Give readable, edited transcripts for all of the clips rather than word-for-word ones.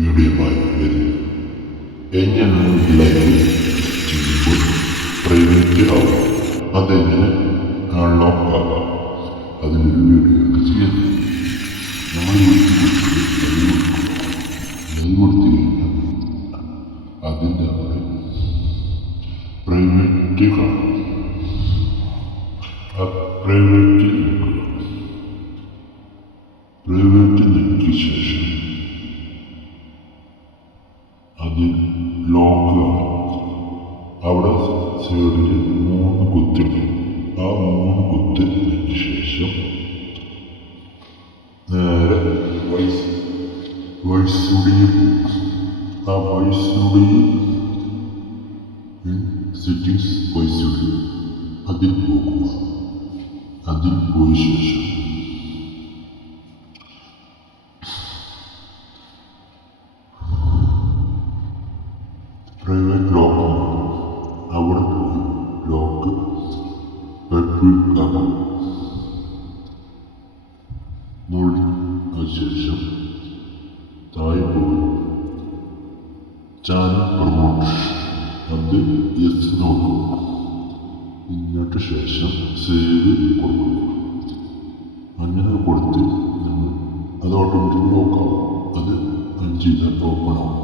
വീഡിയോയുമായി വരുന്നു. എങ്ങനെ ലൈവ് ചെയ്യുമ്പോൾ പ്രൈവറ്റ് ആവും, അതെങ്ങനെ അൺലോക്ക് ആകാം, അതിനൊരു വീഡിയോ ഒക്കെ ചെയ്യുന്നു. നമ്മൾ ലൈവ് കൊടുത്തു കഴിഞ്ഞാൽ അതിൻ്റെ അവിടെ പ്രൈവറ്റ് കാണും. ആ പ്രൈവറ്റ് നോക്കുക. പ്രൈവറ്റ് നെറ്റിയ ശേഷം അതിൽ ലോക്ക് അവിടെ സൈഡിൽ 3 കുത്തുണ്ട്. ആ 3 കുത്തിന് ശേഷം നേരെ വൈസുടിയിൽ ആ വൈസുടിയിൽ സെറ്റിംഗ്സ് വൈസുടി അതിൽ പോകുക. അതിൽ പോയ ശേഷം പ്രൈവറ്റ് ലോക്ക് അവിടെ പോയി ലോക്ക് ആക്കാം. അതിനുശേഷം താഴെ പോയി ചാനൽ പ്രൊമോട്ട് അത് യെസ് നോക്കുക. എന്നിട്ട് ശേഷം സേവ് കൊടുക്കുക. അങ്ങനെ കൊടുത്ത് നമ്മൾ അത് ഓട്ടോമാറ്റിക് ലോക്കാവും. അത് 5 ചെയ്താൽ ഓപ്പൺ ആവും.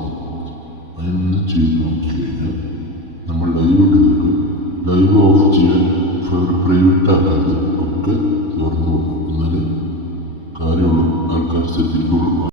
അതിന് ചെയ്ത് നോക്കി കഴിഞ്ഞാൽ നമ്മൾ ലൈവ് ഓഫ് ചെയ്യാൻ പ്രൈവറ്റ് ആക്കാതെ ഒക്കെ തുറന്നു കൊടുക്കും. എന്നാലേ കാര്യമുള്ളൂ, ആൾക്കാർ ശ്രദ്ധിക്കുള്ളൂ.